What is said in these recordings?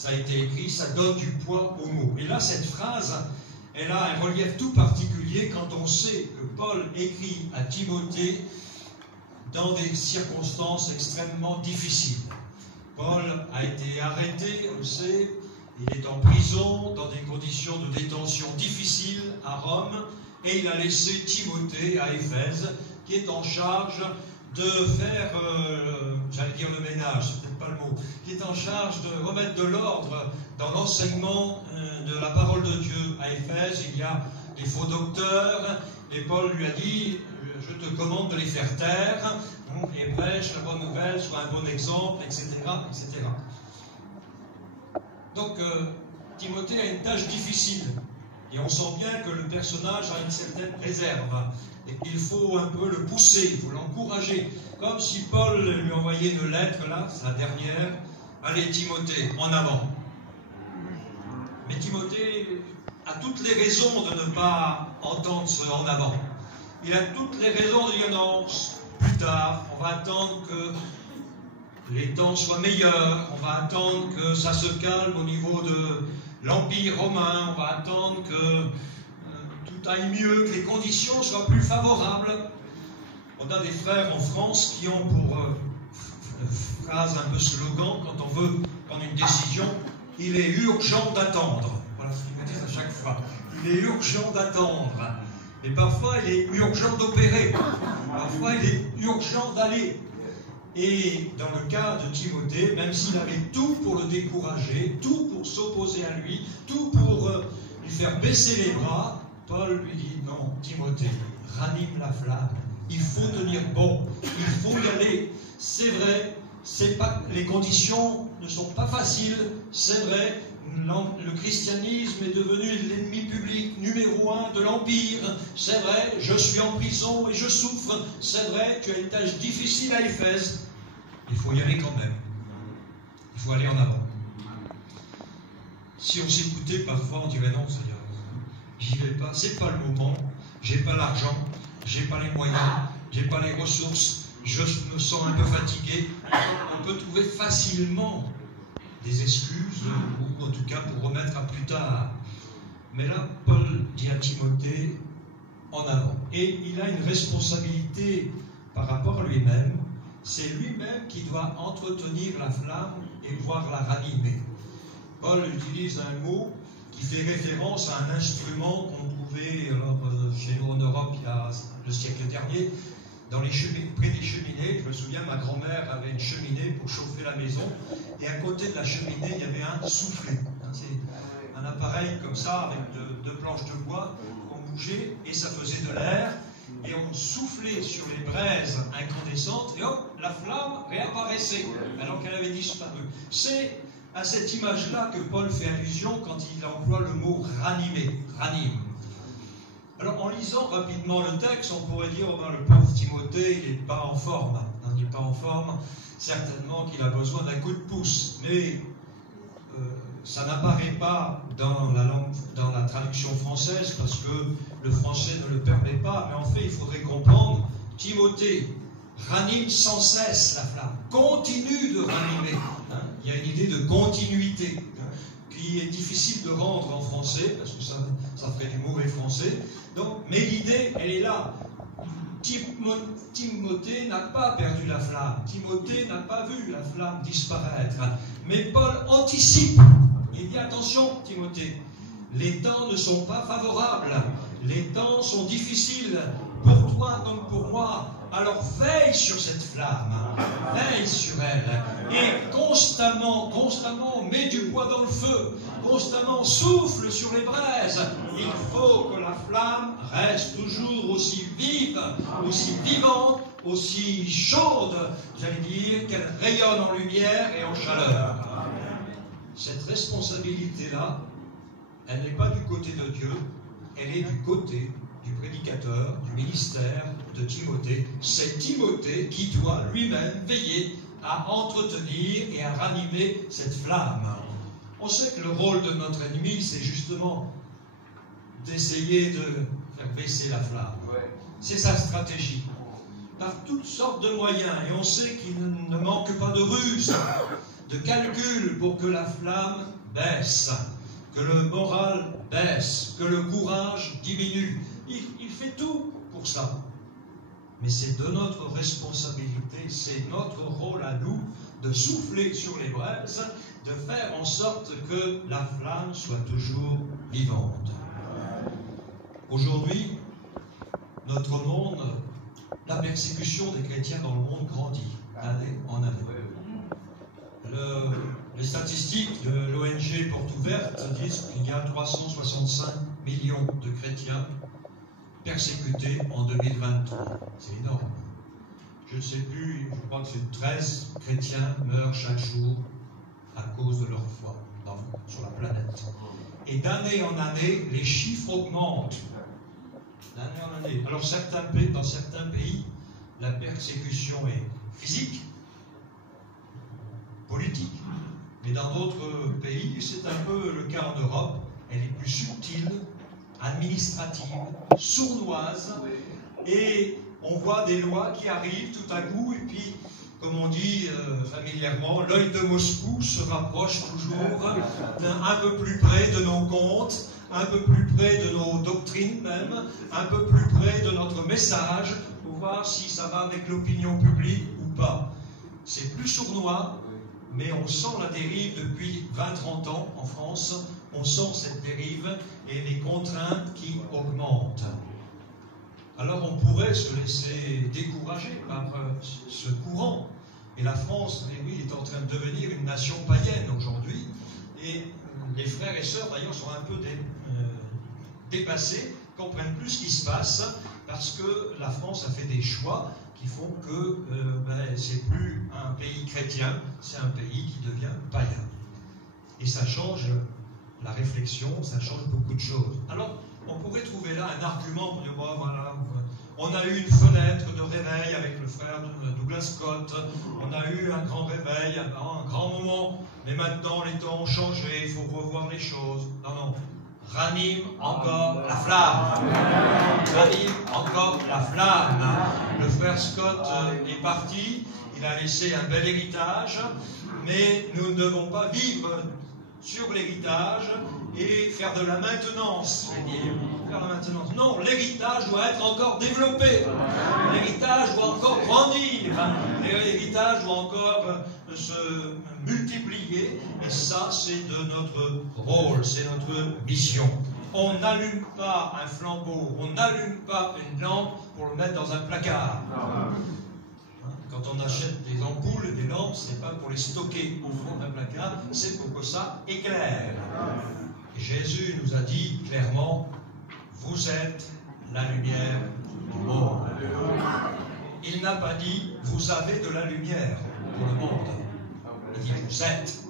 ça a été écrit, ça donne du poids aux mots. Et là, cette phrase, elle a un relief tout particulier quand on sait que Paul écrit à Timothée dans des circonstances extrêmement difficiles. Paul a été arrêté, on le sait, il est en prison, dans des conditions de détention difficiles à Rome, et il a laissé Timothée à Éphèse, qui est en charge de faire, j'allais dire le ménage, c'est peut-être pas le mot, qui est en charge de remettre de l'ordre dans l'enseignement de la parole de Dieu. À Éphèse, il y a des faux docteurs, et Paul lui a dit, je te commande de les faire taire, et prêche la bonne nouvelle, sois un bon exemple, etc. etc. Donc, Timothée a une tâche difficile, et on sent bien que le personnage a une certaine réserve, et qu'il faut un peu le pousser, il faut l'encourager, comme si Paul lui envoyait une lettre, là, sa dernière, allez Timothée, en avant. Mais Timothée a toutes les raisons de ne pas entendre ce en avant. Il a toutes les raisons de dire non, plus tard, on va attendre que les temps soient meilleurs, on va attendre que ça se calme au niveau de l'Empire romain, on va attendre que tout aille mieux, que les conditions soient plus favorables. On a des frères en France qui ont pour phrase un peu slogan, quand on veut prendre une décision, il est urgent d'attendre. Voilà ce qu'ils me disent à chaque fois. Il est urgent d'attendre. Et parfois, il est urgent d'opérer. Parfois, il est urgent d'aller. Et dans le cas de Timothée, même s'il avait tout pour le décourager, tout pour s'opposer à lui, tout pour lui faire baisser les bras, Paul lui dit, non, Timothée, ranime la flamme. Il faut tenir bon. Il faut y aller. C'est vrai, les conditions ne sont pas faciles. C'est vrai, le christianisme est devenu l'ennemi public numéro 1 de l'Empire. C'est vrai, je suis en prison et je souffre. C'est vrai, tu as une tâche difficile à Éphèse. Il faut y aller quand même. Il faut aller en avant. Si on s'écoutait, parfois on dirait non, Seigneur, j'y vais pas, c'est pas le moment, j'ai pas l'argent, j'ai pas les moyens, j'ai pas les ressources, je me sens un peu fatigué. On peut trouver facilement des excuses, ou en tout cas pour remettre à plus tard. Mais là, Paul dit à Timothée, en avant. Et il a une responsabilité par rapport à lui-même. C'est lui-même qui doit entretenir la flamme et voir la ranimer. Paul utilise un mot qui fait référence à un instrument qu'on trouvait chez nous en Europe il y a le siècle dernier, dans les près des cheminées. Je me souviens, ma grand-mère avait une cheminée pour chauffer la maison, et à côté de la cheminée, il y avait un soufflet. C'est un appareil comme ça, avec deux planches de bois qu'on bougeait, et ça faisait de l'air, et on soufflait sur les braises incandescentes, et hop, la flamme réapparaissait, alors qu'elle avait disparu. C'est à cette image-là que Paul fait allusion quand il emploie le mot ranimer, ranime. Alors, en lisant rapidement le texte, on pourrait dire, oh ben, le pauvre Timothée, il n'est pas en forme. Il n'est pas en forme. Certainement qu'il a besoin d'un coup de pouce. Mais ça n'apparaît pas dans la traduction française, parce que le français ne le permet pas. Mais en fait, il faudrait comprendre, Timothée ranime sans cesse la flamme. Continue de ranimer. Il y a une idée de continuité qui est difficile de rendre en français, parce que ça ferait du mauvais français. Donc, mais l'idée, elle est là. Timothée n'a pas perdu la flamme. Timothée n'a pas vu la flamme disparaître. Mais Paul anticipe. Il dit, attention, Timothée, les temps ne sont pas favorables. Les temps sont difficiles pour toi comme pour moi. Alors veille sur cette flamme, veille sur elle, et constamment, mets du bois dans le feu, constamment souffle sur les braises. Il faut que la flamme reste toujours aussi vive, aussi vivante, aussi chaude, j'allais dire, qu'elle rayonne en lumière et en chaleur. Cette responsabilité-là, elle n'est pas du côté de Dieu, elle est du côté du prédicateur, du ministère de Timothée. C'est Timothée qui doit lui-même veiller à entretenir et à ranimer cette flamme. On sait que le rôle de notre ennemi, c'est justement d'essayer de faire baisser la flamme. C'est sa stratégie. Par toutes sortes de moyens. Et on sait qu'il ne manque pas de ruses. de calcul pour que la flamme baisse, que le moral baisse, que le courage diminue. Il fait tout pour ça. Mais c'est de notre responsabilité, c'est notre rôle à nous de souffler sur les braises, de faire en sorte que la flamme soit toujours vivante. Aujourd'hui, notre monde, la persécution des chrétiens dans le monde grandit d'année en année. Les statistiques de l'ONG Porte Ouverte disent qu'il y a 365 millions de chrétiens persécutés en 2023. C'est énorme. Je ne sais plus, je crois que c'est 13 chrétiens meurent chaque jour à cause de leur foi sur la planète. Et d'année en année, les chiffres augmentent. D'année en année. Alors dans certains pays, la persécution est physique, politique, mais dans d'autres pays, c'est un peu le cas en Europe, elle est plus subtile, administrative, sournoise, et on voit des lois qui arrivent tout à coup, et puis, comme on dit familièrement, l'œil de Moscou se rapproche toujours un peu plus près de nos comptes, un peu plus près de nos doctrines même, un peu plus près de notre message, pour voir si ça va avec l'opinion publique ou pas. C'est plus sournois, mais on sent la dérive depuis 20-30 ans en France, on sent cette dérive et les contraintes qui augmentent. Alors on pourrait se laisser décourager par ce courant. Et la France, oui, est en train de devenir une nation païenne aujourd'hui. Et les frères et sœurs, d'ailleurs, sont un peu dépassés, comprennent plus ce qui se passe, parce que la France a fait des choix qui font que c'est plus un pays chrétien, c'est un pays qui devient païen. Et ça change la réflexion, ça change beaucoup de choses. Alors, on pourrait trouver là un argument pour dire, bon, voilà, on a eu une fenêtre de réveil avec le frère de Douglas Scott, on a eu un grand réveil, un grand moment, mais maintenant les temps ont changé, il faut revoir les choses. Non, non. Ranime encore la flamme. Ranime encore la flamme. Le frère Scott est parti, il a laissé un bel héritage, mais nous ne devons pas vivre sur l'héritage et faire de la maintenance. Faire la maintenance. Non, l'héritage doit être encore développé. L'héritage doit encore grandir. L'héritage doit encore se multiplier. Et ça, c'est de notre rôle, c'est notre mission. On n'allume pas un flambeau, on n'allume pas une lampe pour le mettre dans un placard. Quand on achète des ampoules et des lampes, ce n'est pas pour les stocker au fond d'un placard, c'est pour que ça éclaire. Et Jésus nous a dit clairement, vous êtes la lumière du monde. Il n'a pas dit, vous avez de la lumière pour le monde. Il dit, vous êtes.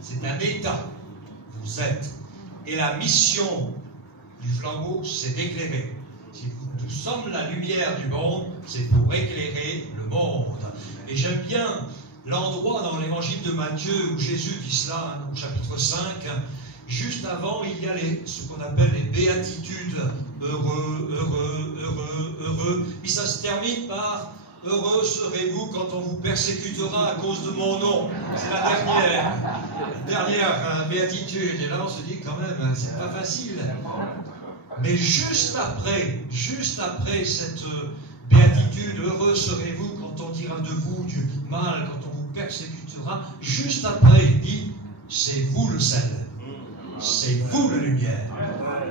C'est un état. Vous êtes. Et la mission du flambeau, c'est d'éclairer. Si nous sommes la lumière du monde, c'est pour éclairer le monde. Et j'aime bien l'endroit dans l'évangile de Matthieu où Jésus dit cela, au chapitre 5. Juste avant, il y a ce qu'on appelle les béatitudes. Heureux, heureux, heureux, heureux. Puis ça se termine par heureux serez-vous quand on vous persécutera à cause de mon nom. C'est la dernière béatitude. Et là, on se dit quand même, c'est pas facile. Mais juste après cette béatitude, heureux serez-vous quand on dira de vous du mal, quand on vous persécutera, juste après, il dit, c'est vous le sel, c'est vous la lumière.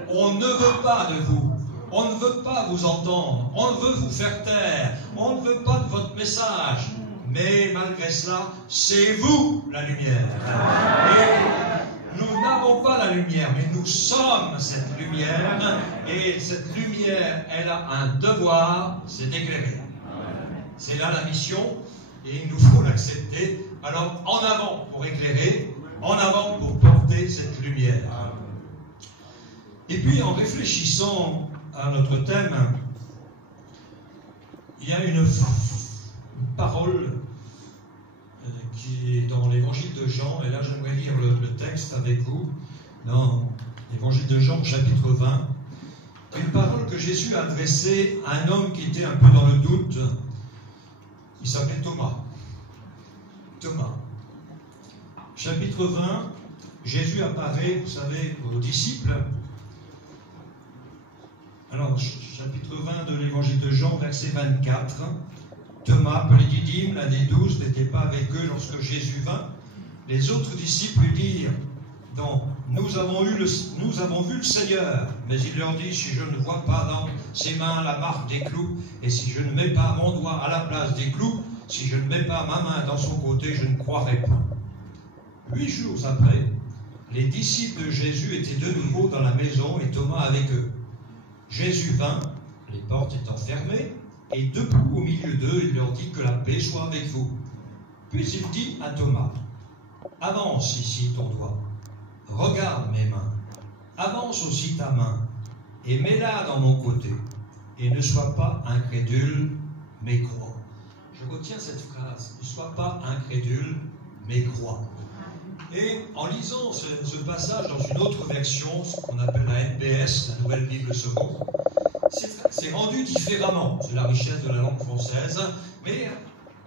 On ne veut pas de vous, on ne veut pas vous entendre, on ne veut vous faire taire, on ne veut pas de votre message, mais malgré cela, c'est vous la lumière. Et nous n'avons pas la lumière, mais nous sommes cette lumière, et cette lumière, elle a un devoir, c'est d'éclairer. C'est là la mission, et il nous faut l'accepter. Alors, en avant pour éclairer, en avant pour porter cette lumière. Et puis, en réfléchissant à notre thème, il y a une parole qui est dans l'évangile de Jean, et là j'aimerais lire le texte avec vous, dans l'évangile de Jean, chapitre 20, une parole que Jésus a adressée à un homme qui était un peu dans le doute. Il s'appelait Thomas. Thomas. chapitre 20, Jésus apparaît, vous savez, aux disciples. Alors, chapitre 20 de l'évangile de Jean, verset 24. Thomas, appelé Didyme, l'un des 12, n'était pas avec eux lorsque Jésus vint. Les autres disciples lui dirent, nous avons vu le Seigneur. Mais il leur dit, si je ne vois pas dans ses mains la marque des clous, et si je ne mets pas mon doigt à la place des clous, si je ne mets pas ma main dans son côté, je ne croirai pas. 8 jours après, les disciples de Jésus étaient de nouveau dans la maison et Thomas avec eux. Jésus vint, les portes étant fermées, et debout au milieu d'eux, il leur dit que la paix soit avec vous. Puis il dit à Thomas, avance ici ton doigt, regarde mes mains, avance aussi ta main, et mets-la dans mon côté, et ne sois pas incrédule, mais crois. Je retiens cette phrase, ne sois pas incrédule, mais crois. Et en lisant ce passage dans une autre version, ce qu'on appelle la NBS, la Nouvelle Bible Seconde, c'est rendu différemment. C'est la richesse de la langue française, mais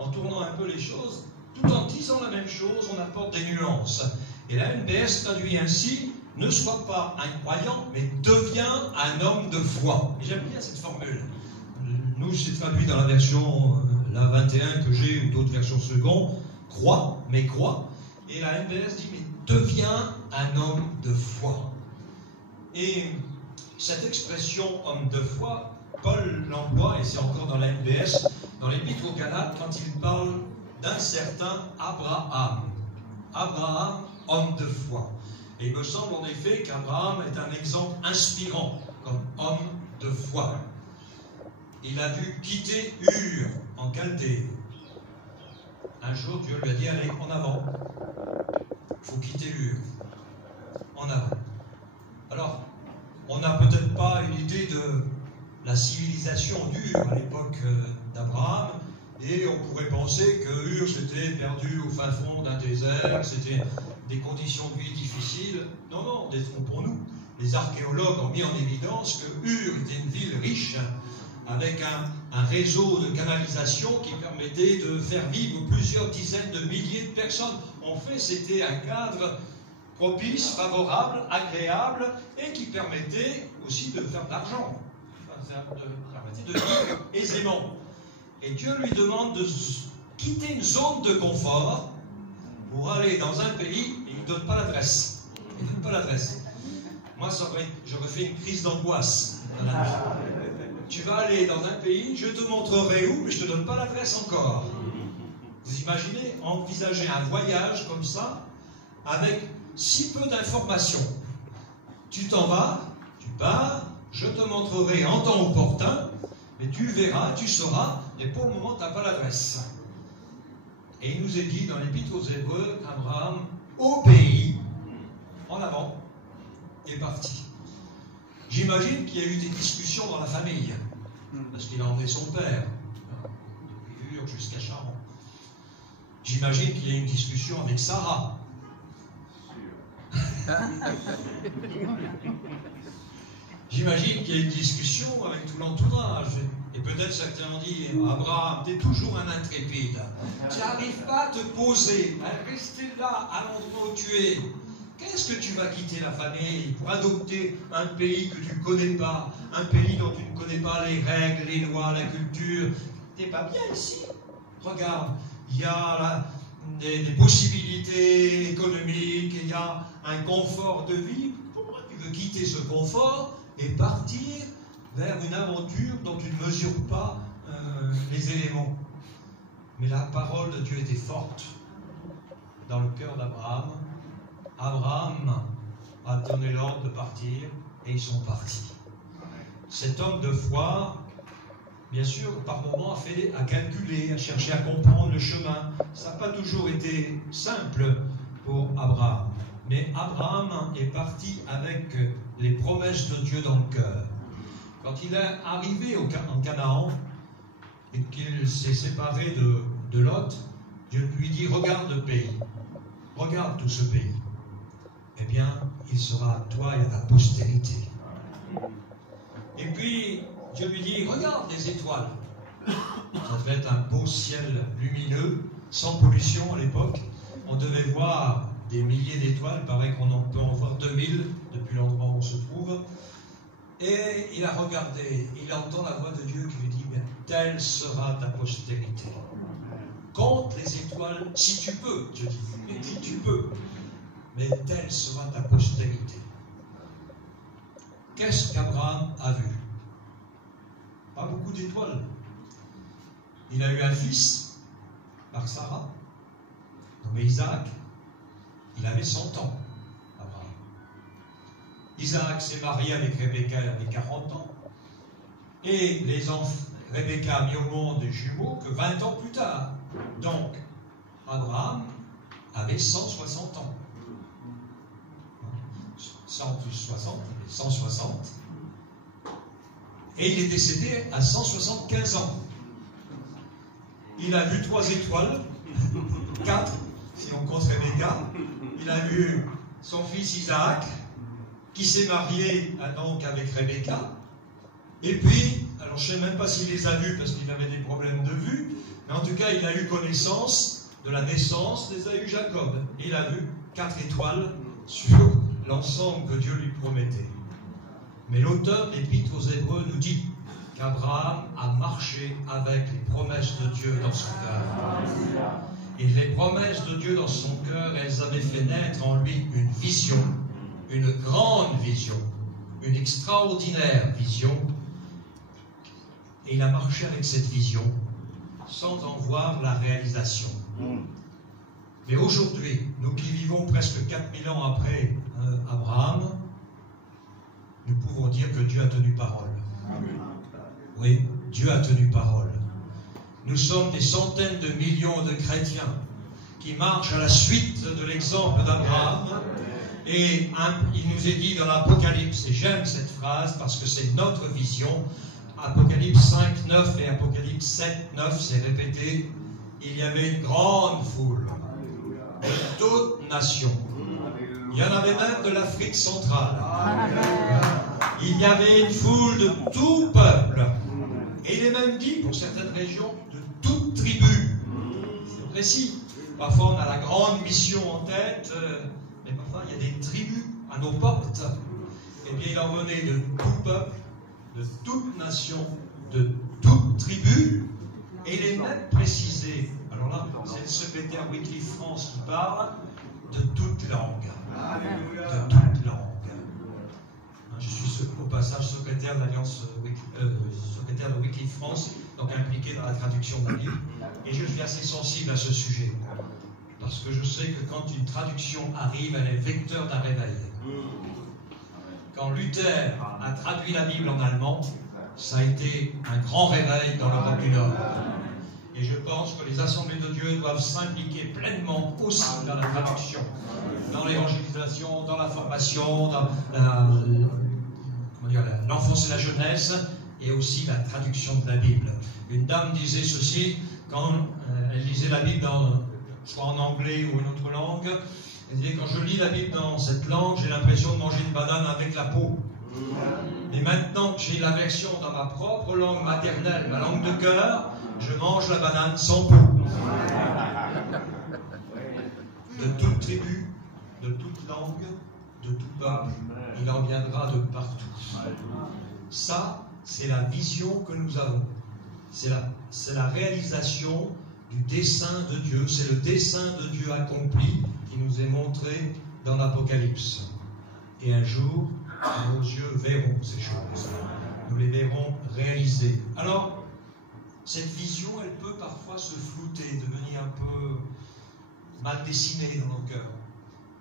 en tournant un peu les choses, tout en disant la même chose, on apporte des nuances. Et la NBS traduit ainsi, ne sois pas un croyant, mais deviens un homme de foi. Et j'aime bien cette formule. Nous, c'est traduit dans la version, la 21 que j'ai, ou d'autres versions secondes, crois, mais crois. Et la NBS dit, mais deviens un homme de foi. Et cette expression homme de foi, Paul l'emploie, et c'est encore dans la NBS, dans l'Épître aux Galates, quand il parle d'un certain Abraham. Abraham, homme de foi. Et il me semble en effet qu'Abraham est un exemple inspirant comme homme de foi. Il a dû quitter Ur en Chaldée. Un jour, Dieu lui a dit, allez, en avant. Il faut quitter Ur. En avant. Alors, on n'a peut-être pas une idée de la civilisation d'Ur à l'époque d'Abraham, et on pourrait penser que Ur s'était perdu au fin fond d'un désert, c'était des conditions de vie difficiles. Non, non, détrompons-nous. Les archéologues ont mis en évidence que Ur était une ville riche, avec un réseau de canalisation qui permettait de faire vivre plusieurs dizaines de milliers de personnes. En fait, c'était un cadre propice, favorable, agréable, et qui permettait aussi de faire de l'argent, permettait de vivre aisément. Et Dieu lui demande de quitter une zone de confort pour aller dans un pays, et il ne donne pas l'adresse. Il ne donne pas l'adresse. Moi, j'aurais fait une crise d'angoisse. Tu vas aller dans un pays, je te montrerai où, mais je ne te donne pas l'adresse encore. Vous imaginez, envisager un voyage comme ça, avec si peu d'informations. Tu t'en vas, tu pars, je te montrerai en temps opportun, mais tu verras, tu sauras, et pour le moment, tu n'as pas l'adresse. Et il nous est dit dans l'Épître aux Hébreux qu'Abraham obéit en avant et est parti. J'imagine qu'il y a eu des discussions dans la famille, parce qu'il a emmené son père, depuis Ur jusqu'à Charan. J'imagine qu'il y a eu une discussion avec Sarah. J'imagine qu'il y a eu une discussion avec tout l'entourage. Et peut-être certains ont dit, Abraham, tu es toujours un intrépide. Tu n'arrives pas à te poser, à rester là, à l'endroit où tu es. Qu'est-ce que tu vas quitter la famille pour adopter un pays que tu ne connais pas, un pays dont tu ne connais pas les règles, les lois, la culture? Tu n'es pas bien ici. Regarde, il y a des possibilités économiques, il y a un confort de vie. Pourquoi tu veux quitter ce confort et partir vers une aventure dont tu ne mesures pas les éléments? Mais la parole de Dieu était forte dans le cœur d'Abraham. Abraham a donné l'ordre de partir et ils sont partis. Cet homme de foi, bien sûr, par moments a calculé, a cherché à comprendre le chemin. Ça n'a pas toujours été simple pour Abraham. Mais Abraham est parti avec les promesses de Dieu dans le cœur. Quand il est arrivé en Canaan et qu'il s'est séparé de Lot, Dieu lui dit, regarde le pays, regarde tout ce pays. Eh bien, il sera à toi et à ta postérité. Et puis, Dieu lui dit, regarde les étoiles. Ça devait être un beau ciel lumineux, sans pollution à l'époque. On devait voir des milliers d'étoiles, il paraît qu'on en peut en voir 2000 depuis l'endroit où on se trouve. Et il a regardé, il entend la voix de Dieu qui lui dit, bien, telle sera ta postérité. Compte les étoiles si tu peux, Dieu dit, mais si tu peux, mais telle sera ta postérité. Qu'est-ce qu'Abraham a vu? Pas beaucoup d'étoiles. Il a eu un fils, par Sarah, nommé Isaac. Il avait 100 ans, Abraham. Isaac s'est marié avec Rebecca, il avait 40 ans. Et Rebecca a mis au monde des jumeaux que 20 ans plus tard. Donc, Abraham avait 160 ans. 100 plus 60, 160. Et il est décédé à 175 ans. Il a vu 3 étoiles, 4, si on compte Rebecca. Il a vu son fils Isaac, qui s'est marié donc avec Rebecca. Et puis, alors je ne sais même pas s'il les a vus parce qu'il avait des problèmes de vue, mais en tout cas, il a eu connaissance de la naissance d'Ésaü Jacob. Il a vu 4 étoiles sur l'ensemble que Dieu lui promettait. Mais l'auteur de l'Épître aux Hébreux nous dit qu'Abraham a marché avec les promesses de Dieu dans son cœur. Et les promesses de Dieu dans son cœur, elles avaient fait naître en lui une vision, une grande vision, une extraordinaire vision. Et il a marché avec cette vision sans en voir la réalisation. Mais aujourd'hui, nous qui vivons presque 4000 ans après Abraham, nous pouvons dire que Dieu a tenu parole. Oui, Dieu a tenu parole. Nous sommes des centaines de millions de chrétiens qui marchent à la suite de l'exemple d'Abraham. Et il nous est dit dans l'Apocalypse, et j'aime cette phrase parce que c'est notre vision, Apocalypse 5, 9 et Apocalypse 7, 9, c'est répété, il y avait une grande foule de toutes nations. Il y en avait même de l'Afrique centrale. Il y avait une foule de tout peuple. Et il est même dit, pour certaines régions, de toute tribu. C'est précis. Parfois, on a la grande mission en tête, mais parfois, il y a des tribus à nos portes. Eh bien, il en venait de tout peuple, de toute nation, de toute tribu. Et il est même précisé, alors là, c'est le secrétaire Wycliffe France qui parle, de toute langue. De toute langue. Je suis au passage secrétaire de l'Alliance, secrétaire de Wycliffe France, donc impliqué dans la traduction de la Bible, et je suis assez sensible à ce sujet, parce que je sais que quand une traduction arrive, elle est vecteur d'un réveil. Quand Luther a traduit la Bible en allemand, ça a été un grand réveil dans l'Europe du Nord. Et je pense que les assemblées de Dieu doivent s'impliquer pleinement aussi dans la traduction, dans l'évangélisation, dans la formation, dans l'enfance et la jeunesse, et aussi la traduction de la Bible. Une dame disait ceci, quand elle lisait la Bible, soit en anglais ou une autre langue, elle disait, quand je lis la Bible dans cette langue, j'ai l'impression de manger une banane avec la peau. Mais maintenant que j'ai la version dans ma propre langue maternelle, ma langue de cœur, je mange la banane sans peau. De toute tribu, de toute langue, de tout peuple, il en viendra de partout. Ça, c'est la vision que nous avons. C'est la réalisation du dessein de Dieu. C'est le dessein de Dieu accompli qui nous est montré dans l'Apocalypse. Et un jour, nos yeux verront ces choses. Nous les verrons réalisées. Alors, cette vision, elle peut parfois se flouter, devenir un peu mal dessinée dans nos cœurs,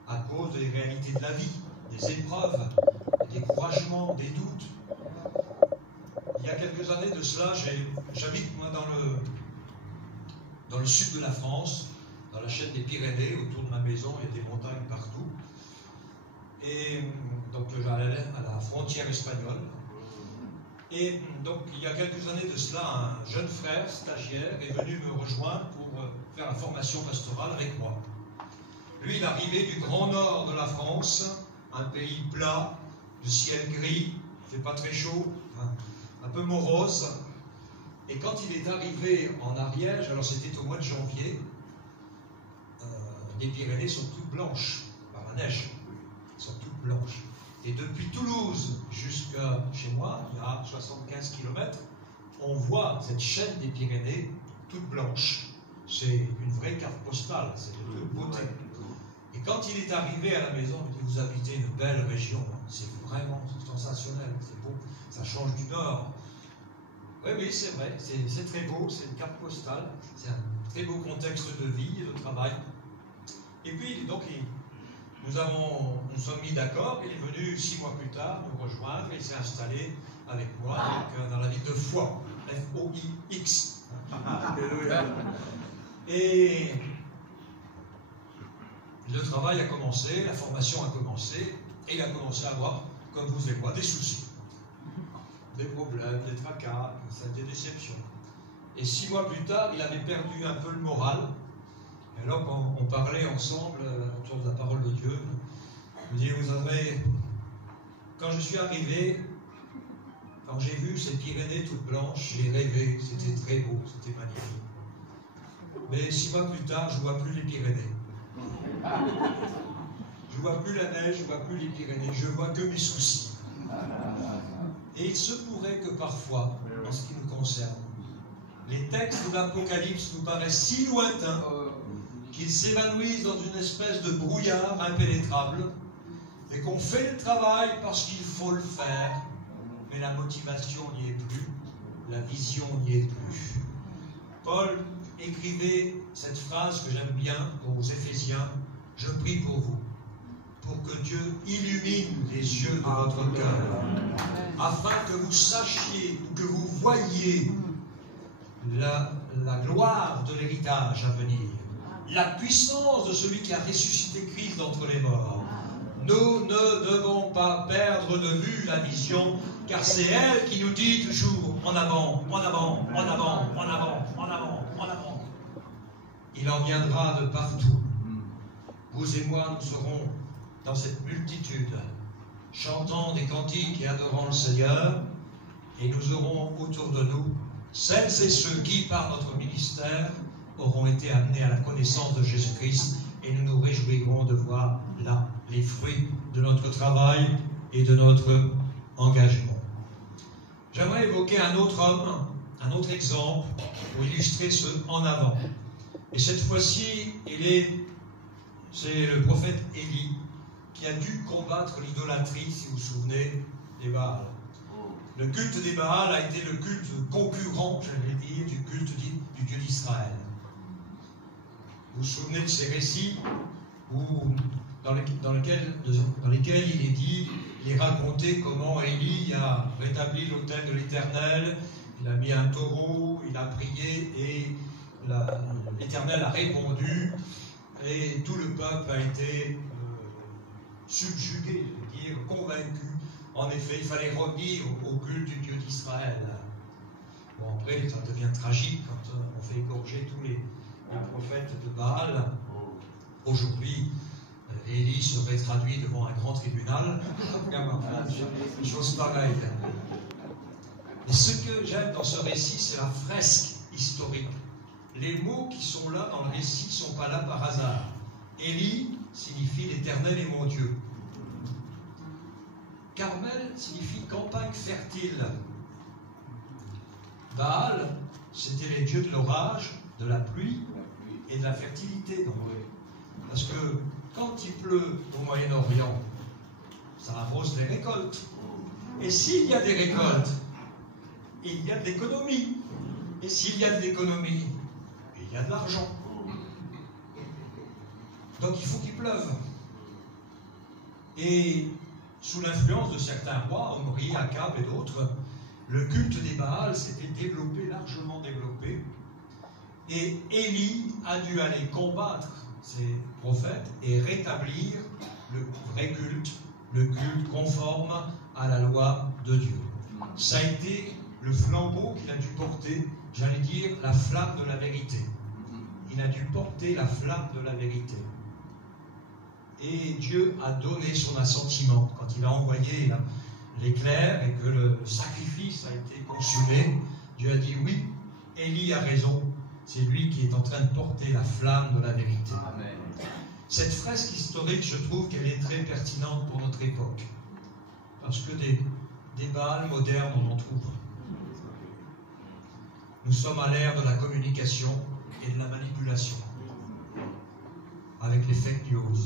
à cause des réalités de la vie, des épreuves, des découragements, des doutes. Il y a quelques années de cela, j'habite moi dans le sud de la France, dans la chaîne des Pyrénées, autour de ma maison, il y a des montagnes partout. Et donc à la frontière espagnole. Et donc il y a quelques années de cela, un jeune frère stagiaire est venu me rejoindre pour faire la formation pastorale avec moi. Lui, il arrivait du grand nord de la France, un pays plat, de ciel gris, il ne fait pas très chaud, un peu morose. Et quand il est arrivé en Ariège, alors c'était au mois de janvier, Les Pyrénées sont toutes blanches par la neige. Elles sont toutes blanches. Et depuis Toulouse jusqu'à chez moi, il y a 75 km, on voit cette chaîne des Pyrénées toute blanche. C'est une vraie carte postale, c'est de toute beauté. Et quand il est arrivé à la maison, il dit, vous habitez une belle région, c'est vraiment sensationnel, c'est beau, ça change du Nord. Oui, c'est vrai, c'est très beau, c'est une carte postale, c'est un très beau contexte de vie et de travail. Et puis, donc, nous sommes mis d'accord, il est venu 6 mois plus tard nous rejoindre, il s'est installé avec moi donc, dans la ville de Foix, F-O-I-X. Et le travail a commencé, la formation a commencé, et il a commencé à avoir, comme vous et moi, des soucis, des problèmes, des tracas, des déceptions. Et 6 mois plus tard, il avait perdu un peu le moral. Et alors, quand on parlait ensemble autour de la parole de Dieu, il me dit, vous savez, quand je suis arrivé, quand j'ai vu ces Pyrénées toutes blanches, j'ai rêvé, c'était très beau, c'était magnifique. Mais 6 mois plus tard, je ne vois plus les Pyrénées. Je ne vois plus la neige, je ne vois plus les Pyrénées, je vois que mes soucis. Et il se pourrait que parfois, en ce qui nous concerne, les textes de l'Apocalypse nous paraissent si lointains qu'ils s'évanouissent dans une espèce de brouillard impénétrable et qu'on fait le travail parce qu'il faut le faire, mais la motivation n'y est plus, la vision n'y est plus. Paul écrivait cette phrase que j'aime bien aux Éphésiens, « Je prie pour vous, pour que Dieu illumine les yeux de votre cœur, afin que vous sachiez, que vous voyiez la gloire de l'héritage à venir, la puissance de celui qui a ressuscité Christ d'entre les morts. Nous ne devons pas perdre de vue la vision, car c'est elle qui nous dit toujours en avant, en avant, en avant, en avant, en avant, en avant. Il en viendra de partout. Vous et moi, nous serons dans cette multitude, chantant des cantiques et adorant le Seigneur, et nous aurons autour de nous celles et ceux qui, par notre ministère, auront été amenés à la connaissance de Jésus-Christ, et nous nous réjouirons de voir là les fruits de notre travail et de notre engagement. J'aimerais évoquer un autre homme, un autre exemple, pour illustrer ce en avant. Et cette fois-ci, c'est le prophète Élie, qui a dû combattre l'idolâtrie, si vous vous souvenez, des Baals. Le culte des Baals a été le culte concurrent, j'allais dire, du culte du Dieu d'Israël. Vous vous souvenez de ces récits dans lesquels il est dit, il est raconté comment Élie a rétabli l'autel de l'Éternel, il a mis un taureau, il a prié et l'Éternel a répondu et tout le peuple a été subjugué, je veux dire, convaincu. En effet, il fallait revenir au culte du Dieu d'Israël. Bon, après, ça devient tragique quand on fait égorger tous les prophètes de Baal. Aujourd'hui, Élie serait traduit devant un grand tribunal. Chose pareille. Mais ce que j'aime dans ce récit, c'est la fresque historique. Les mots qui sont là dans le récit ne sont pas là par hasard. Élie signifie l'Éternel est mon Dieu. Carmel signifie campagne fertile. Baal, c'était les dieux de l'orage, de la pluie et de la fertilité. Donc. Parce que quand il pleut au Moyen-Orient, ça arrose les récoltes. Et s'il y a des récoltes, il y a de l'économie. Et s'il y a de l'économie, il y a de l'argent. Donc il faut qu'il pleuve. Et sous l'influence de certains rois, Omri, Akab et d'autres, le culte des Baals s'était développé, largement développé. Et Élie a dû aller combattre ces prophètes et rétablir le vrai culte, le culte conforme à la loi de Dieu. Ça a été le flambeau qu'il a dû porter, j'allais dire, la flamme de la vérité. Il a dû porter la flamme de la vérité. Et Dieu a donné son assentiment quand il a envoyé l'éclair et que le sacrifice a été consumé. Dieu a dit oui, Élie a raison, c'est lui qui est en train de porter la flamme de la vérité. Amen. Cette fresque historique, je trouve qu'elle est très pertinente pour notre époque. Parce que des Baals modernes, on en trouve. Nous sommes à l'ère de la communication et de la manipulation. Avec les fake news,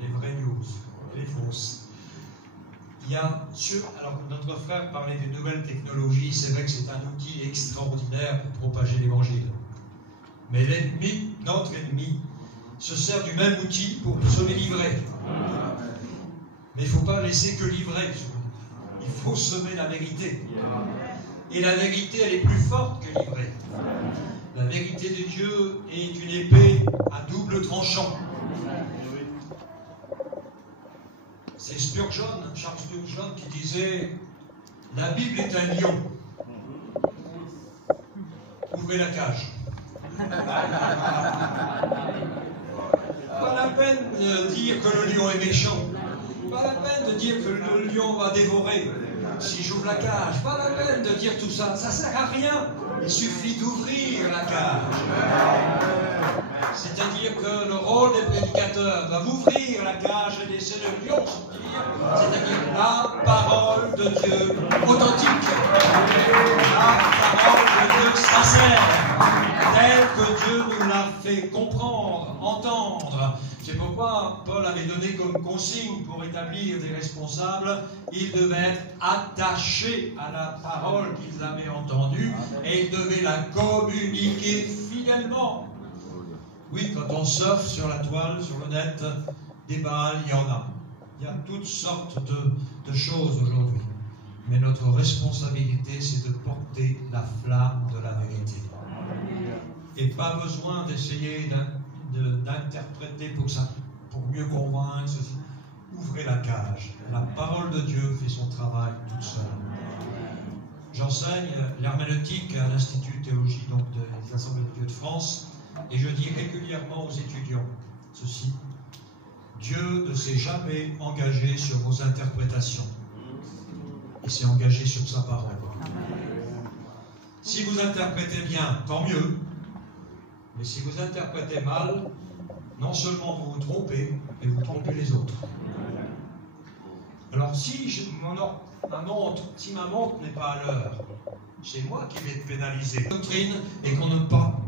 les vraies news, les fausses. Alors, notre frère parlait des nouvelles technologies, c'est vrai que c'est un outil extraordinaire pour propager l'évangile. Mais l'ennemi, notre ennemi, se sert du même outil pour semer l'ivraie. Mais il ne faut pas laisser que l'ivraie. Il faut semer la vérité. Et la vérité, elle est plus forte que l'ivraie. La vérité de Dieu est une épée à double tranchant. C'est Charles Spurgeon qui disait « La Bible est un lion. Ouvrez la cage. » Pas la peine de dire que le lion est méchant. Pas la peine de dire que le lion va dévorer si j'ouvre la cage. Pas la peine de dire tout ça. Ça sert à rien. Il suffit d'ouvrir la cage. C'est-à-dire que le rôle des prédicateurs doit ouvrir la cage et laisser le lion sortir. C'est-à-dire la parole de Dieu authentique. La parole de Dieu sincère. Telle que Dieu nous l'a fait comprendre, entendre. C'est pourquoi Paul avait donné comme consigne pour établir des responsables, ils devaient être attachés à la parole qu'ils avaient entendue et ils devaient la communiquer fidèlement. Oui, quand on surfe sur la toile, sur le net, des Baals, il y en a. Il y a toutes sortes de choses aujourd'hui. Mais notre responsabilité, c'est de porter la flamme de la vérité. Et pas besoin d'essayer d'interpréter pour mieux convaincre. Ouvrez la cage. La parole de Dieu fait son travail toute seule. J'enseigne l'herméneutique à l'Institut Théologie des Assemblées de Dieu de France, et je dis régulièrement aux étudiants ceci: Dieu ne s'est jamais engagé sur vos interprétations. Il s'est engagé sur sa parole. Si vous interprétez bien, tant mieux. Mais si vous interprétez mal, non seulement vous vous trompez, mais vous trompez les autres. Alors si ma montre n'est pas à l'heure, c'est moi qui vais être pénalisé. La doctrine est qu'on ne parte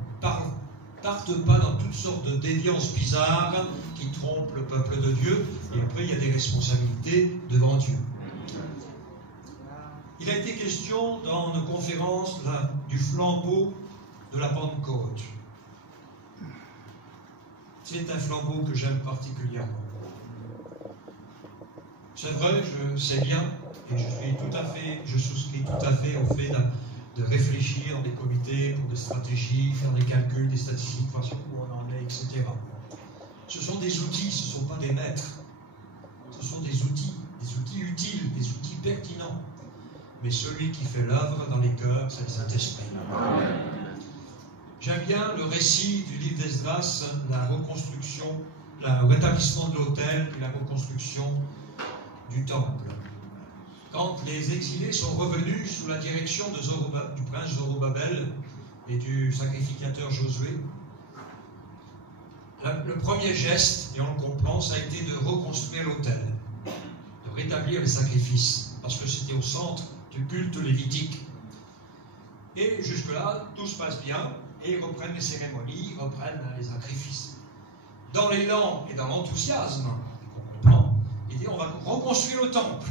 pas dans toutes sortes de déviances bizarres qui trompent le peuple de Dieu, et après il y a des responsabilités devant Dieu. Il a été question dans nos conférences du flambeau de la Pentecôte. C'est un flambeau que j'aime particulièrement. C'est vrai, je sais bien, et je souscris tout à fait au fait de réfléchir dans des comités pour des stratégies, faire des calculs, des statistiques, voir où on en est, etc. Ce sont des outils, ce ne sont pas des maîtres. Ce sont des outils utiles, des outils pertinents. Mais celui qui fait l'œuvre dans les cœurs, c'est le Saint-Esprit. J'aime bien le récit du livre d'Esdras, la reconstruction, le rétablissement de l'autel, puis la reconstruction du temple. Quand les exilés sont revenus sous la direction du prince Zorobabel et du sacrificateur Josué, le premier geste, et on le comprend, ça a été de reconstruire l'autel, de rétablir les sacrifices, parce que c'était au centre du culte lévitique. Et jusque-là, tout se passe bien, et ils reprennent les cérémonies, ils reprennent les sacrifices. Dans l'élan et dans l'enthousiasme, on comprend, il dit on va reconstruire le temple.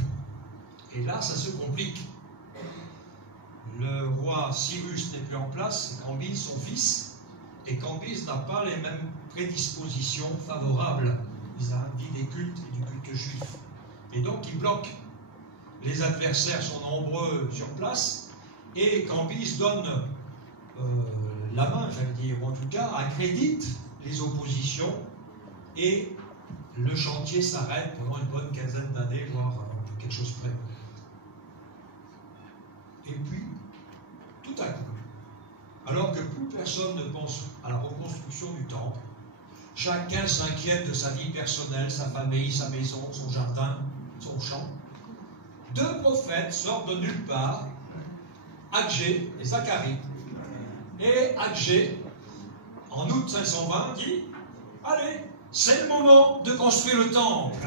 Et là, ça se complique. Le roi Cyrus n'est plus en place, c'est Cambyse, son fils, et Cambyse n'a pas les mêmes prédispositions favorables vis-à-vis des cultes et du culte juif. Et donc, il bloque. Les adversaires sont nombreux sur place, et Cambyse donne la main, j'allais dire, ou en tout cas accrédite les oppositions, et le chantier s'arrête pendant une bonne quinzaine d'années, voire quelque chose près. Et puis, tout à coup, alors que plus personne ne pense à la reconstruction du temple, chacun s'inquiète de sa vie personnelle, sa famille, sa maison, son jardin, son champ, deux prophètes sortent de nulle part, Agé et Zacharie. Et Agé, en août 520, dit « Allez, c'est le moment de construire le temple.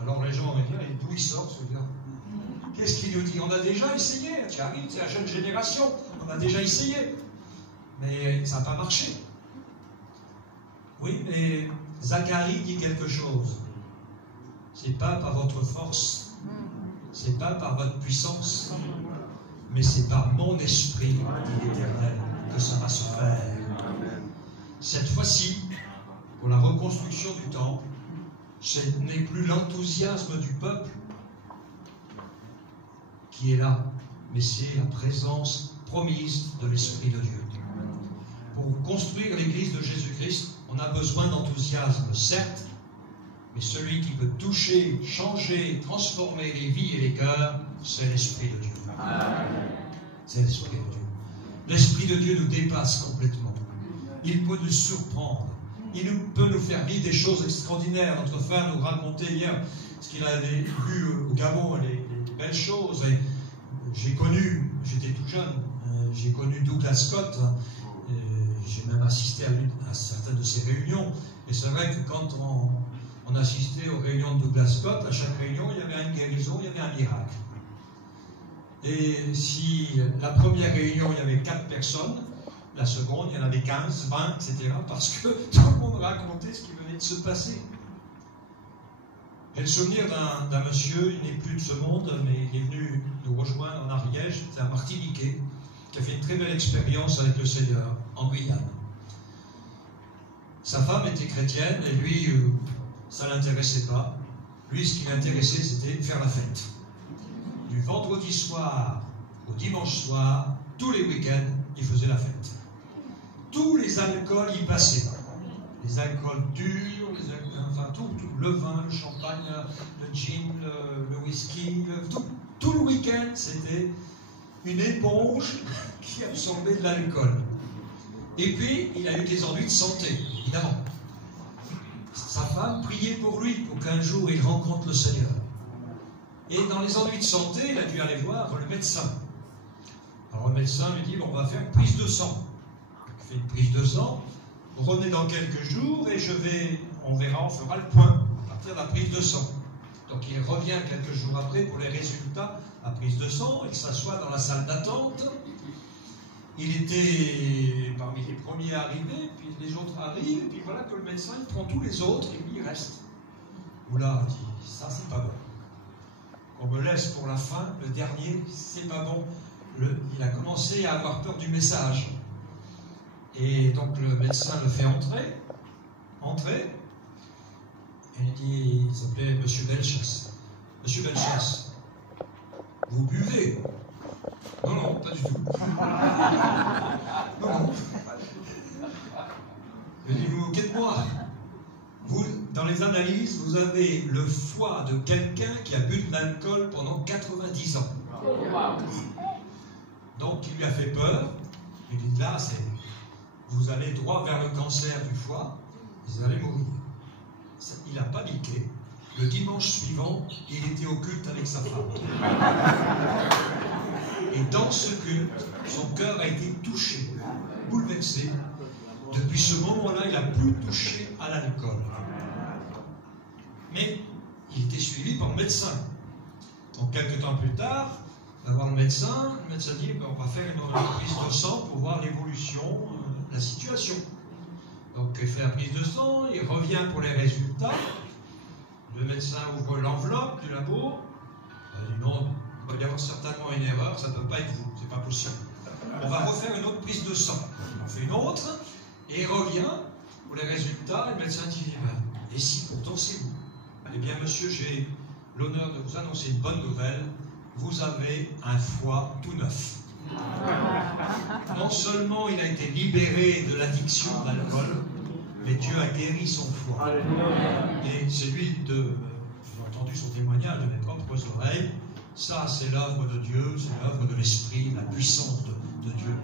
Alors les gens vont dire, d'où il sort celui-là? Qu'est-ce qu'il nous dit? On a déjà essayé, tu arrives, c'est la jeune génération, on a déjà essayé. Mais ça n'a pas marché. Oui, mais Zacharie dit quelque chose. C'est pas par votre force, c'est pas par votre puissance, mais c'est par mon esprit, dit l'Éternel, que ça va se faire. Cette fois-ci, pour la reconstruction du temple, ce n'est plus l'enthousiasme du peuple qui est là, mais c'est la présence promise de l'Esprit de Dieu. Pour construire l'Église de Jésus-Christ, on a besoin d'enthousiasme, certes, mais celui qui peut toucher, changer, transformer les vies et les cœurs, c'est l'Esprit de Dieu. C'est l'Esprit de Dieu. L'Esprit de Dieu nous dépasse complètement. Il peut nous surprendre. Il peut nous faire vivre des choses extraordinaires. Notre frère nous racontait hier ce qu'il avait vu au Gabon, les belles choses. Et j'ai connu, j'étais tout jeune, j'ai connu Douglas Scott. J'ai même assisté à certaines de ses réunions. Et c'est vrai que quand on assistait aux réunions de Douglas Scott, à chaque réunion, il y avait une guérison, il y avait un miracle. Et si la première réunion, il y avait 4 personnes, la seconde, il y en avait 15, 20, etc. Parce que tout le monde racontait ce qui venait de se passer. J'ai le souvenir d'un monsieur, il n'est plus de ce monde, mais il est venu nous rejoindre en Ariège, c'est un Martiniquais, qui a fait une très belle expérience avec le Seigneur en Guyane. Sa femme était chrétienne et lui, ça ne l'intéressait pas. Lui, ce qui l'intéressait, c'était faire la fête. Du vendredi soir au dimanche soir, tous les week-ends, il faisait la fête. Tous les alcools y passaient. Les alcools durs, enfin tout, le vin, le champagne, le gin, le whisky, tout le week-end, c'était une éponge qui absorbait de l'alcool. Et puis, il a eu des ennuis de santé, évidemment. Sa femme priait pour lui, pour qu'un jour il rencontre le Seigneur. Et dans les ennuis de santé, il a dû aller voir le médecin. Alors le médecin lui dit, bon, on va faire une prise de sang. Il fait une prise de sang, vous revenez dans quelques jours et on verra, on fera le point à partir de la prise de sang. Donc il revient quelques jours après pour les résultats, la prise de sang, il s'assoit dans la salle d'attente. Il était parmi les premiers arrivés, puis les autres arrivent, et puis voilà que le médecin il prend tous les autres et lui il reste. Oula, il dit, ça c'est pas bon. On me laisse pour la fin, le dernier, c'est pas bon. Il a commencé à avoir peur du message. Et donc le médecin le fait entrer, et il dit, il s'appelait Monsieur Belchas. Monsieur Belchas, vous buvez? Non, non, pas du tout. Non, non. Il dit, vous vous moquez de moi. Vous, dans les analyses, vous avez le foie de quelqu'un qui a bu de l'alcool pendant 90 ans. Donc il lui a fait peur. Il dit, là, vous allez droit vers le cancer du foie, vous allez mourir. Il a paniqué. Le dimanche suivant, il était au culte avec sa femme. Et dans ce culte, son cœur a été touché, bouleversé. Depuis ce moment-là, il n'a plus touché à l'alcool. Mais il était suivi par le médecin. Donc, quelques temps plus tard, il va voir le médecin dit, ben, on va faire une prise de sang pour voir l'évolution de la situation. Donc, il fait la prise de sang, il revient pour les résultats. Le médecin ouvre l'enveloppe du labo. Il dit non, il doit y avoir certainement une erreur, ça ne peut pas être vous, c'est pas possible. On va refaire une autre prise de sang. On fait une autre, et il revient pour les résultats. Et le médecin dit, et si pourtant c'est vous? Eh bien, monsieur, j'ai l'honneur de vous annoncer une bonne nouvelle. Vous avez un foie tout neuf. Non seulement il a été libéré de l'addiction à l'alcool, mais Dieu a guéri son foie. Et celui de, j'ai entendu son témoignage de mes propres oreilles, ça c'est l'œuvre de Dieu, c'est l'œuvre de l'Esprit, la puissance de Dieu.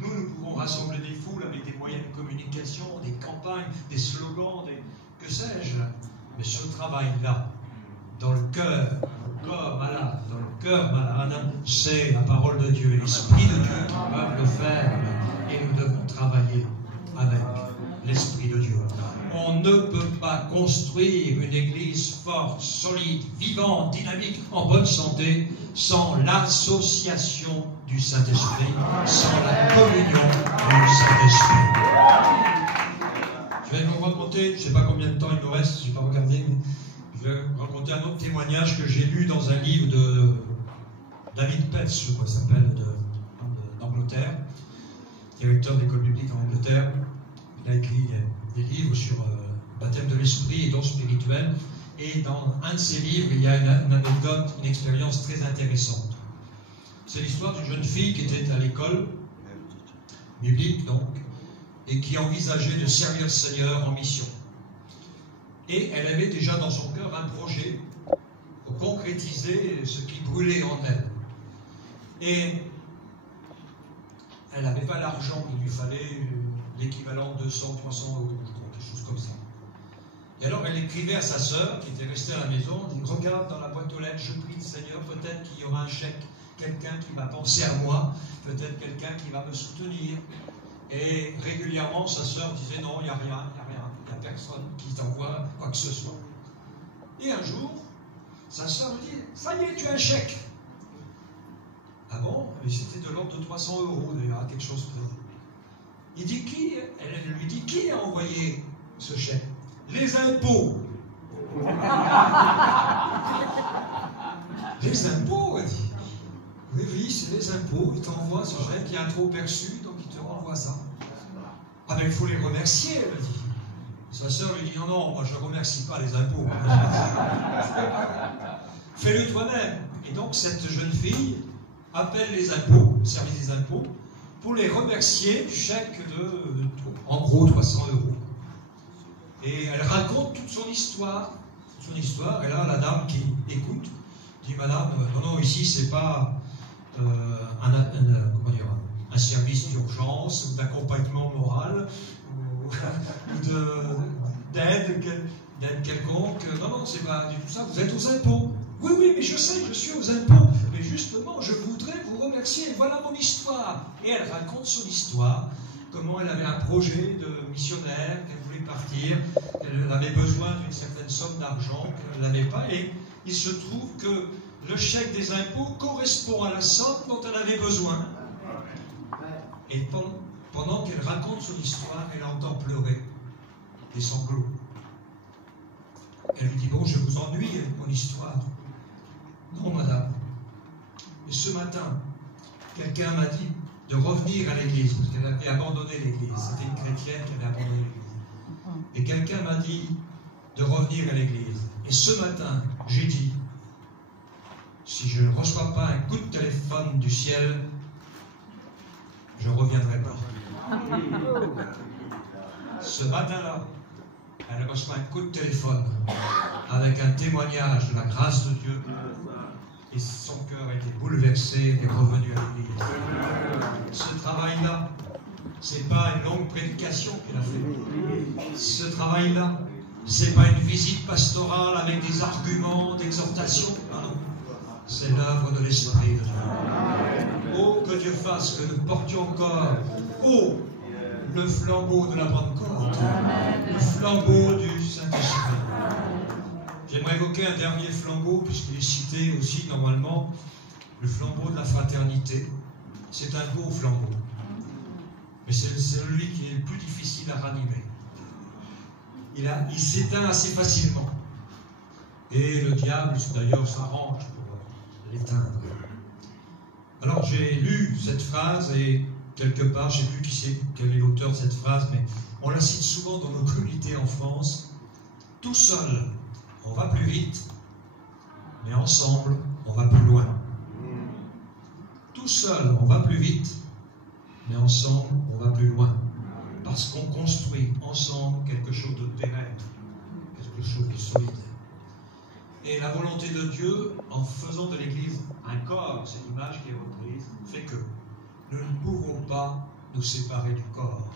Nous pouvons rassembler des foules avec des moyens de communication, des campagnes, des slogans, que sais-je. Mais ce travail-là, dans le cœur, le corps malade, dans le cœur malade, c'est la parole de Dieu et l'Esprit de Dieu qui peuvent le faire. Et nous devons travailler avec. l'Esprit de Dieu. On ne peut pas construire une église forte, solide, vivante, dynamique, en bonne santé, sans l'association du Saint-Esprit, sans la communion du Saint-Esprit. Je vais vous raconter, je ne sais pas combien de temps il nous reste, je n'ai pas regardé, mais je vais vous raconter un autre témoignage que j'ai lu dans un livre de David Pets, je crois qu'il s'appelle, d'Angleterre, directeur d'école biblique en Angleterre. Il a écrit des livres sur le baptême de l'esprit et dons spirituels. Et dans un de ses livres, il y a une anecdote, une expérience très intéressante. C'est l'histoire d'une jeune fille qui était à l'école, biblique donc, et qui envisageait de servir le Seigneur en mission. Et elle avait déjà dans son cœur un projet pour concrétiser ce qui brûlait en elle. Et elle n'avait pas l'argent, il lui fallait l'équivalent de 200, 300 euros, je crois, quelque chose comme ça. Et alors elle écrivait à sa sœur, qui était restée à la maison, elle dit, regarde dans la boîte aux lettres, je prie le Seigneur, peut-être qu'il y aura un chèque, quelqu'un qui va penser à moi, peut-être quelqu'un qui va me soutenir. Et régulièrement, sa sœur disait, non, il n'y a rien, il n'y a rien, il n'y a personne qui t'envoie quoi que ce soit. Et un jour, sa sœur lui dit, ça y est, tu as un chèque. Ah bon? Mais c'était de l'ordre de 300 euros, d'ailleurs, quelque chose près. Il dit qui? Elle lui dit, qui a envoyé ce chèque? Les impôts. Les impôts, elle dit. Oui, oui, c'est les impôts. Ils t'envoient ce chèque, il y a un trop perçu, donc ils te renvoient ça. Ah ben, il faut les remercier, elle dit. Sa sœur lui dit, non, non, moi je ne remercie pas les impôts. Fais-le toi-même. Et donc, cette jeune fille appelle les impôts, le service des impôts, pour les remercier du chèque de, en gros, 300 euros. Et elle raconte toute son histoire. Et là, la dame qui écoute dit, madame, non, non, ici, c'est pas un service d'urgence, d'accompagnement moral, ou d'aide quelconque. Non, non, c'est pas du tout ça. Vous êtes aux impôts. Oui, oui, mais je sais, je suis aux impôts. Mais justement, je voudrais vous remercier. Voilà mon histoire. Et elle raconte son histoire. Comment elle avait un projet de missionnaire, qu'elle voulait partir, qu'elle avait besoin d'une certaine somme d'argent, qu'elle n'avait pas. Et il se trouve que le chèque des impôts correspond à la somme dont elle avait besoin. Et pendant qu'elle raconte son histoire, elle entend pleurer des sanglots. Elle lui dit, bon, je vous ennuie avec mon histoire. Non, madame. Et ce matin, quelqu'un m'a dit de revenir à l'église, parce qu'elle avait abandonné l'église. C'était une chrétienne qui avait abandonné l'église. Et quelqu'un m'a dit de revenir à l'église. Et ce matin, j'ai dit, si je ne reçois pas un coup de téléphone du ciel, je ne reviendrai pas. Ce matin-là, elle reçoit un coup de téléphone avec un témoignage de la grâce de Dieu. Et son cœur a été bouleversé et est revenu à l'église. Ce travail-là, ce n'est pas une longue prédication qu'elle a fait. Ce travail-là, ce n'est pas une visite pastorale avec des arguments d'exhortation. Non, c'est l'œuvre de l'Esprit de Dieu. Oh, que Dieu fasse que nous portions encore le flambeau de la Pentecôte, le flambeau du Saint-Esprit. J'aimerais évoquer un dernier flambeau, puisqu'il est cité aussi normalement, le flambeau de la fraternité. C'est un beau flambeau, mais c'est celui qui est le plus difficile à ranimer. Il s'éteint assez facilement. Et le diable, d'ailleurs, s'arrange pour l'éteindre. Alors j'ai lu cette phrase et quelque part, je ne sais plus quel est l'auteur de cette phrase, mais on la cite souvent dans nos communautés en France. Tout seul, on va plus vite, mais ensemble, on va plus loin. Tout seul, on va plus vite, mais ensemble, on va plus loin. Parce qu'on construit ensemble quelque chose de pérenne, quelque chose de solide. Et la volonté de Dieu, en faisant de l'Église un corps, c'est l'image qui est reprise, fait que nous ne pouvons pas nous séparer du corps.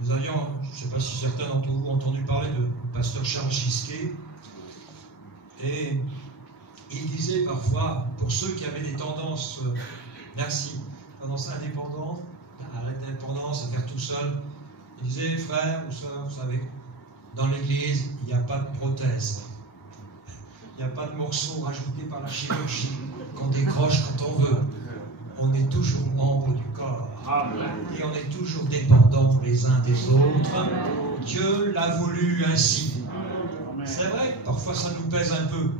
Nous avions, je ne sais pas si certains d'entre vous ont entendu parler du pasteur Charles Chisquet, et il disait parfois, pour ceux qui avaient des tendances, tendance indépendante, à l'indépendance, à faire tout seul, Il disait, frère ou soeur, vous savez, dans l'église, il n'y a pas de prothèse. Il n'y a pas de morceaux rajoutés par la chirurgie qu'on décroche quand on veut. On est toujours membre du corps. Et on est toujours dépendants les uns des autres. Dieu l'a voulu ainsi. C'est vrai, parfois ça nous pèse un peu.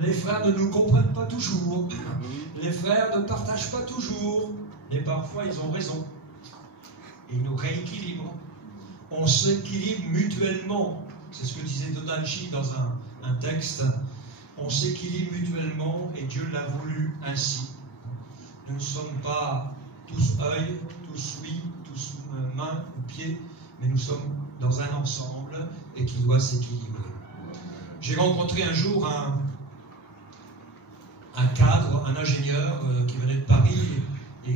Les frères ne nous comprennent pas toujours. Les frères ne partagent pas toujours. Mais parfois ils ont raison. Et ils nous rééquilibrent. On s'équilibre mutuellement. C'est ce que disait Donald G dans un texte. On s'équilibre mutuellement et Dieu l'a voulu ainsi. Nous ne sommes pas tous œil, tous oui, tous main ou pied, mais nous sommes dans un ensemble et qui doit s'équilibrer. J'ai rencontré un jour un cadre, un ingénieur qui venait de Paris et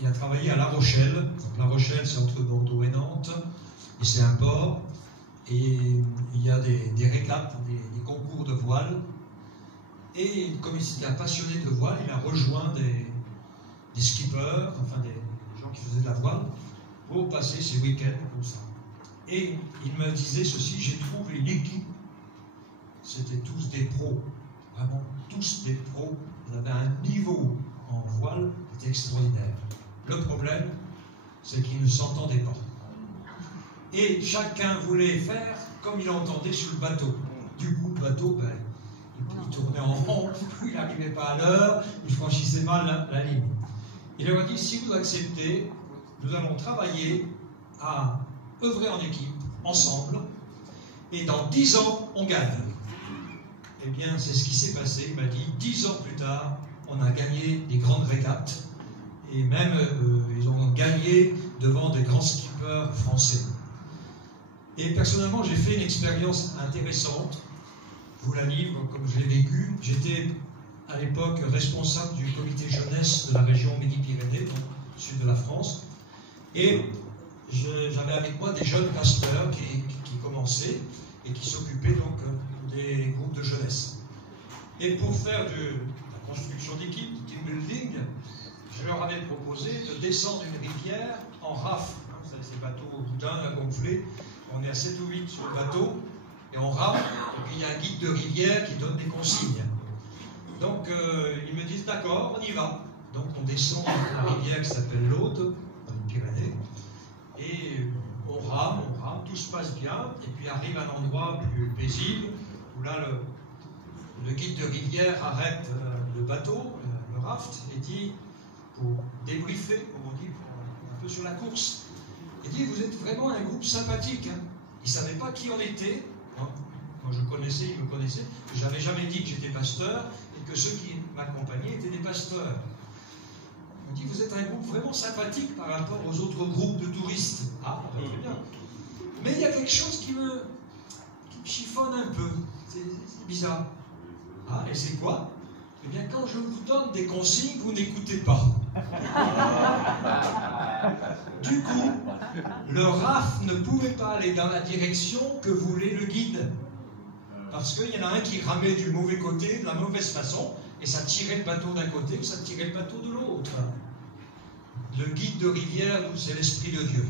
il a travaillé à La Rochelle. Donc, La Rochelle, c'est entre Bordeaux et Nantes, et c'est un port. Et il y a des régates, des concours de voile. Et comme il était un passionné de voile, il a rejoint des skippers, enfin des gens qui faisaient de la voile, pour passer ses week-ends comme ça. Et il me disait ceci, j'ai trouvé une équipe, c'était tous des pros, vraiment tous des pros, ils avaient un niveau en voile qui était extraordinaire. Le problème, c'est qu'ils ne s'entendaient pas. Et chacun voulait faire comme il entendait sur le bateau. Du coup, le bateau, il tournait en rond, il n'arrivait pas à l'heure, il franchissait mal la ligne. Il leur a dit, si vous acceptez, nous allons travailler à œuvrer en équipe, ensemble, et dans 10 ans, on gagne. Eh bien, c'est ce qui s'est passé. Il m'a dit, 10 ans plus tard, on a gagné des grandes régates, et même, ils ont gagné devant des grands skippers français. Et personnellement, j'ai fait une expérience intéressante. Je vous la livre comme je l'ai vécu. J'étais à l'époque responsable du comité jeunesse de la région Midi-Pyrénées, donc sud de la France. Et j'avais avec moi des jeunes pasteurs qui commençaient et qui s'occupaient donc des groupes de jeunesse. Et pour faire de la construction d'équipe, du team building, je leur avais proposé de descendre une rivière en rafle. Vous savez, ces bateaux boudins à gonfler. On est à 7 ou 8 sur le bateau, et on rame, et puis il y a un guide de rivière qui donne des consignes. Donc ils me disent d'accord, on y va. Donc on descend la rivière qui s'appelle l'Aude, dans les Pyrénées, et on rame, tout se passe bien, et puis arrive un endroit plus paisible, où là le guide de rivière arrête le bateau, le raft, et dit, pour débriefer, comme on dit, un peu sur la course, il dit, vous êtes vraiment un groupe sympathique. Hein. Il ne savait pas qui on était. Moi, je connaissais, il me connaissait. Je n'avais jamais dit que j'étais pasteur et que ceux qui m'accompagnaient étaient des pasteurs. Il me dit, vous êtes un groupe vraiment sympathique par rapport aux autres groupes de touristes. Ah, très bien. Mais il y a quelque chose qui me chiffonne un peu. C'est bizarre. Ah, et c'est quoi? Eh bien, quand je vous donne des consignes, vous n'écoutez pas. Du coup, le raft ne pouvait pas aller dans la direction que voulait le guide. Parce qu'il y en a un qui ramait du mauvais côté, de la mauvaise façon, et ça tirait le bateau d'un côté, ou ça tirait le bateau de l'autre. Le guide de rivière, c'est l'Esprit de Dieu.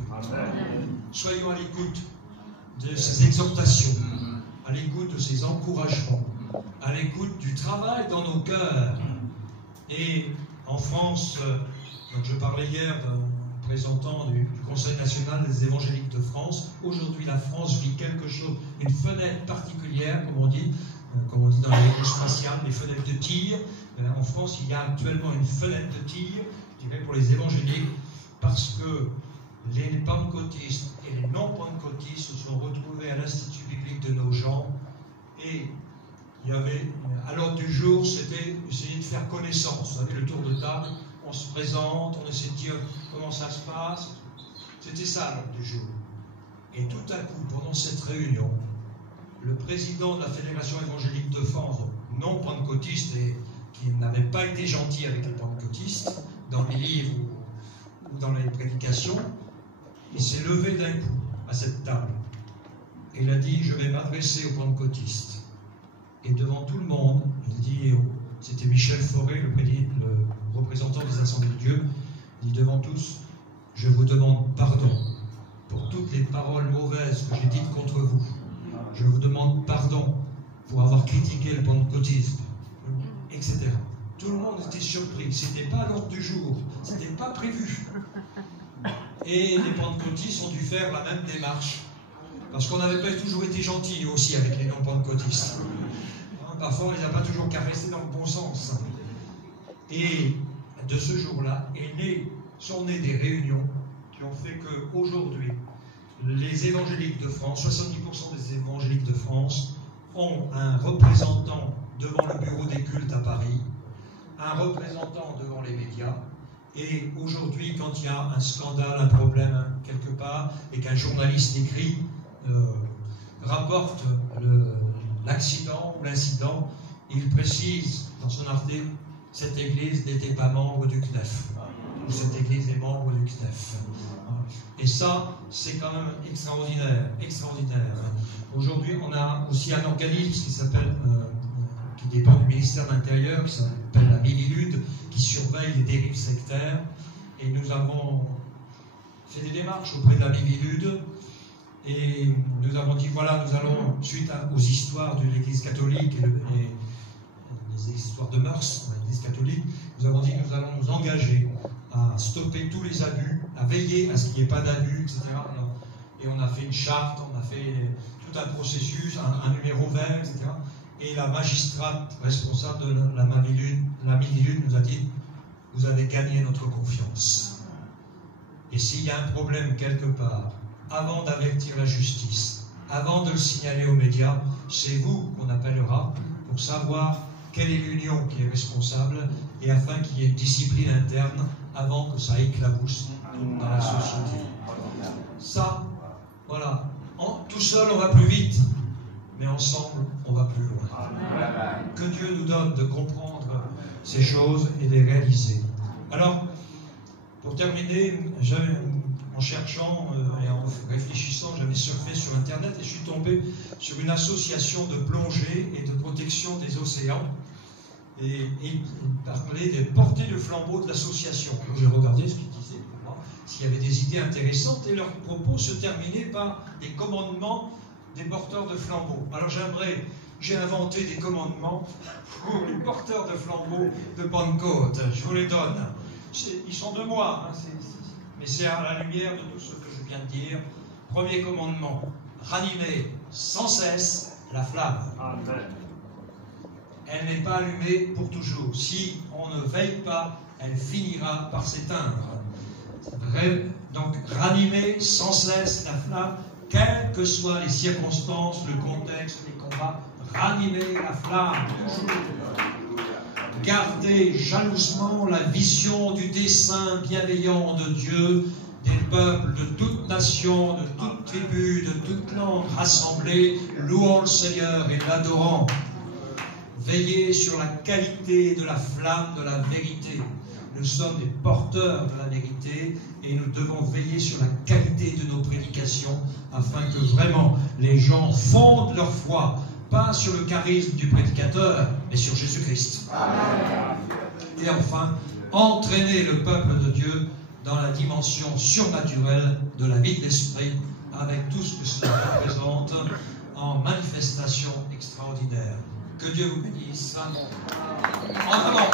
Soyons à l'écoute de ses exhortations, à l'écoute de ses encouragements, à l'écoute du travail dans nos cœurs. Et en France, donc je parlais hier d'un représentant du Conseil national des évangéliques de France. Aujourd'hui, la France vit quelque chose, une fenêtre particulière, comme on dit dans l'aérospatiale, les fenêtres de tir. En France, il y a actuellement une fenêtre de tir, je dirais, pour les évangéliques, parce que les pentecôtistes et les non-pentecôtistes se sont retrouvés à l'Institut biblique de Nogent, et il y avait, à l'ordre du jour, c'était essayer de faire connaissance. Vous savez, le tour de table, on se présente, on essaie de dire comment ça se passe. C'était ça à l'ordre du jour. Et tout à coup, pendant cette réunion, le président de la Fédération évangélique de France, non pentecôtiste et qui n'avait pas été gentil avec les pentecôtistes, dans les livres ou dans les prédications, il s'est levé d'un coup à cette table. Et il a dit, je vais m'adresser aux pentecôtistes. Et devant tout le monde, il dit, c'était Michel Forêt, le représentant des Assemblées de Dieu, il dit devant tous, je vous demande pardon pour toutes les paroles mauvaises que j'ai dites contre vous. Je vous demande pardon pour avoir critiqué le pentecôtisme, etc. Tout le monde était surpris. C'était pas à l'ordre du jour. C'était pas prévu. Et les pentecôtistes ont dû faire la même démarche. Parce qu'on n'avait pas toujours été gentils aussi avec les non-pentecôtistes. Parfois, on ne les a pas toujours caressés dans le bon sens. Et de ce jour-là sont nées des réunions qui ont fait qu'aujourd'hui, les évangéliques de France, 70% des évangéliques de France, ont un représentant devant le bureau des cultes à Paris, un représentant devant les médias, et aujourd'hui, quand il y a un scandale, un problème quelque part, et qu'un journaliste écrit, rapporte l'accident ou l'incident, il précise dans son article, cette église n'était pas membre du CNEF, ou cette église est membre du CNEF. Et ça, c'est quand même extraordinaire, extraordinaire. Aujourd'hui, on a aussi un organisme qui s'appelle, qui dépend du ministère de l'Intérieur, qui s'appelle la Mivilude, qui surveille les dérives sectaires. Et nous avons fait des démarches auprès de la Mivilude. Et nous avons dit, voilà, nous allons, suite aux histoires de l'Église catholique et les histoires de mœurs de l'Église catholique, nous avons dit, nous allons nous engager à stopper tous les abus, à veiller à ce qu'il n'y ait pas d'abus, etc. Et on a fait une charte, on a fait tout un processus, un numéro vert, etc. Et la magistrate responsable de la Mivilude nous a dit, vous avez gagné notre confiance. Et s'il y a un problème quelque part, avant d'avertir la justice, avant de le signaler aux médias, c'est vous qu'on appellera pour savoir quelle est l'union qui est responsable et afin qu'il y ait une discipline interne avant que ça éclabousse dans la société. Ça, voilà. Tout seul, on va plus vite, mais ensemble, on va plus loin. Que Dieu nous donne de comprendre ces choses et de les réaliser. Alors, pour terminer, en cherchant et en réfléchissant, j'avais surfé sur Internet et je suis tombé sur une association de plongée et de protection des océans. Et il parlait des portées de flambeau de l'association. J'ai regardé ce qu'ils disaient, s'il y avait des idées intéressantes, et leurs propos se terminaient par des commandements des porteurs de flambeaux. Alors j'ai inventé des commandements pour les porteurs de flambeaux de Pentecôte. Je vous les donne. Ils sont de moi, hein, mais c'est à la lumière de tout ce que je viens de dire. Premier commandement, ranimer sans cesse la flamme. Amen. Elle n'est pas allumée pour toujours. Si on ne veille pas, elle finira par s'éteindre. Donc, ranimer sans cesse la flamme, quelles que soient les circonstances, le contexte, les combats, ranimer la flamme, toujours. Garder jalousement la vision du dessein bienveillant de Dieu, des peuples de toute nation, de toute tribu, de toute langue rassemblés, louant le Seigneur et l'adorant. Veiller sur la qualité de la flamme de la vérité. Nous sommes des porteurs de la vérité et nous devons veiller sur la qualité de nos prédications afin que vraiment les gens fondent leur foi, pas sur le charisme du prédicateur, mais sur Jésus-Christ. Et enfin, entraîner le peuple de Dieu dans la dimension surnaturelle de la vie de l'esprit avec tout ce que cela représente en manifestation extraordinaire. Que Dieu vous bénisse. En avant.